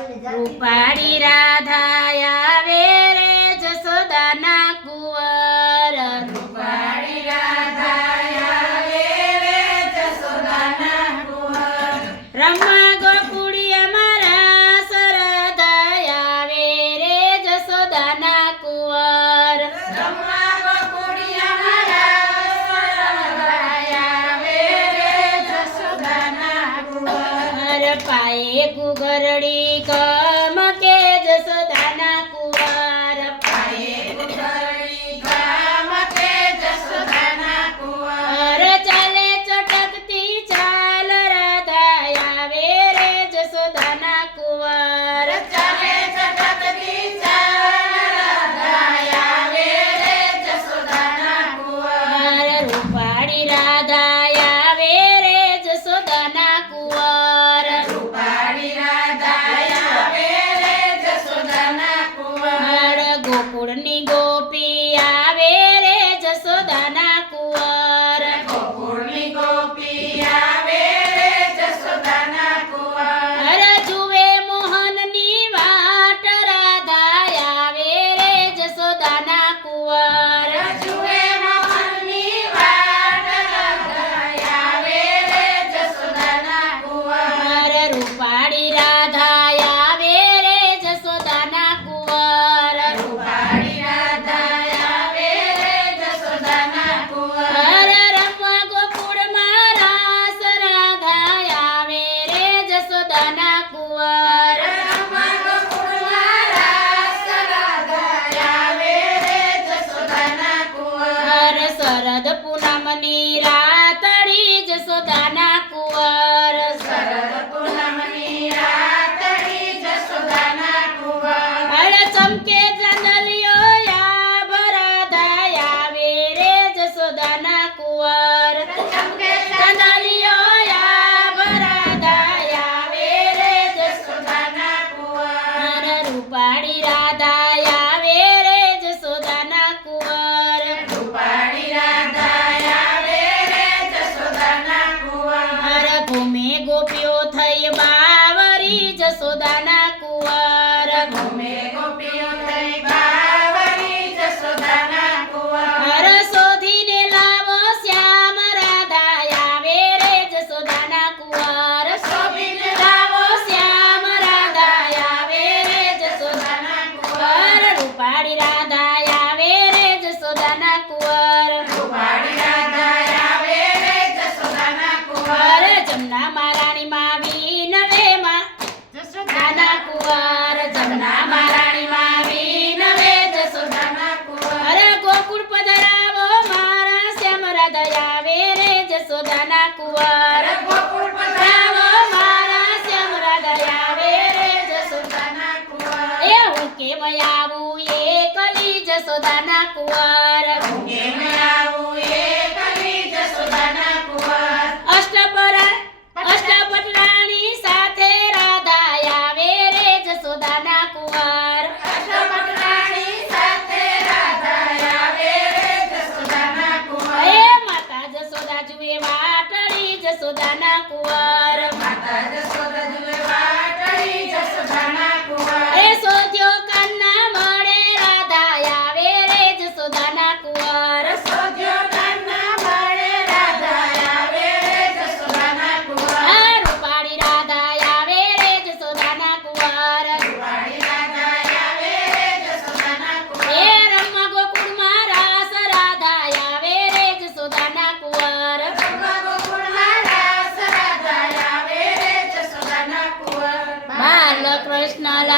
રૂપાળી રાધા આવે રે જશોદાના કુંવર રૂપાળી રાધા આવે રે જશોદાના કુંવર રમવા ગોકુળિયામાં રાસ રાધા આવે રે જશોદાના કુંવર રમવા ગોકુળિયામાં રાસ રાધા આવે રે જશોદાના કુંવર પાયે ગુગરડી કમકે જશોદાના કુંવર પાયે ગુગરડી કમકે જશોદાના કુંવર ચાલે ચટકતી ચાલ રાધા આવે રે જશોદાના કુંવર ચાલે ચટકતી ચાલ રાધા આવે રે જશોદાના કુંવર રૂપાળી રાધા આવે રે જશોદાના કુંવર રૂપાળી રાધા આવે રે જશોદાના કુંવર ગોકુળની ગોપી આવે રે જશોદાના કુંવર ગોકુળની ગોપી આવે રે જશોદાના કુંવર જુએ મોહનની વાટ રાધા આવે રે જશોદાના કુંવર જુએ મોહનની વાટ રાધા આવે રે જશોદાના કુંવર રૂપાળી રાધા આવે રે જશોદાના કુંવર રૂપાળી રાધા આવે રે જશોદાના કુંવર રમવા ગોકુળમાં રાસ રાધા આવે રે જશોદાના કુંવર રમવા ગોકુળમાં રાસ રાધા આવે રે જશોદાના કુંવર શરદ પૂનમની રાતડી જશોદાના કુંવર શરદ પૂનમની રાતડી જશોદાના કુંવર ચમકે ચાંદલિયો યાબ રાધા આવે રે જશોદાના કુંવર ચમકે ચાંદલિયો યાબ રાધા આવે રે જશોદાના કુંવર રૂપાળી રાધા આવે રે જશોદાના કુંવર રૂપાળી રાધા આવે રે જશોદાના કુંવર ઘૂમે ગોપીઓ થઈ બાવરી જશોદાના કુંવર ઘૂમે ગોપીઓ થઈ બાવરી જશોદાના કુંવર શોધીને લાવો શ્યામ રાધા આવે રે જશોદાના કુંવર શોભીને લાવો શ્યામ રાધા આવે રે જશોદાના કુંવર રૂપાળી રાધા આવે રે જશોદાના કુંવર રૂપાળી રાધા આવે રે જશોદાના કુંવર જમના મહારાણી માં વિનવે માં જશોદાના કુંવર જમના મહારાણી માં વિનવે જશોદાના કુંવર ગોકુળ પધરાવો મારા શ્યામ રાધા આવે રે જશોદાના કુંવર ગોકુળ પધરાવો પધરાવો મારા શ્યામ રાધા આવે રે જશોદાના કુંવર એ હું કેમ આવું એકલી જશોદાના કુંવર કેમ આવું એકલી જશોદાના કુંવર અષ્ટપટરાણી સાથે રાધા આવે રે જશોદાના કુંવર અષ્ટપટરાણી સાથે રાધા આવે રે જશોદાના કુંવર એ માતા જશોદા જુએ વાટડી જશોદાના કુંવર માતા જશોદા જુએ વાટડી જશોદાના કુંવર એ શોધ્યો કાન્ના મળે રાધા આવે રે જશોદાના કુંવર શોધ્યો કાન્ના મળે રાધા આવે રે જશોદાના કુંવર રૂપાળી રાધા આવે રે જશોદાના કુંવર રૂપાળી રાધા આવે રે જશોદાના કુંવર એ રમવા ગોકુળમાં રાસ રાધા આવે રે જશોદાના કુંવર રમવા ગોકુળમાં રાસ રાધા આવે રે જશોદાના કુંવર બાલકૃષ્ણ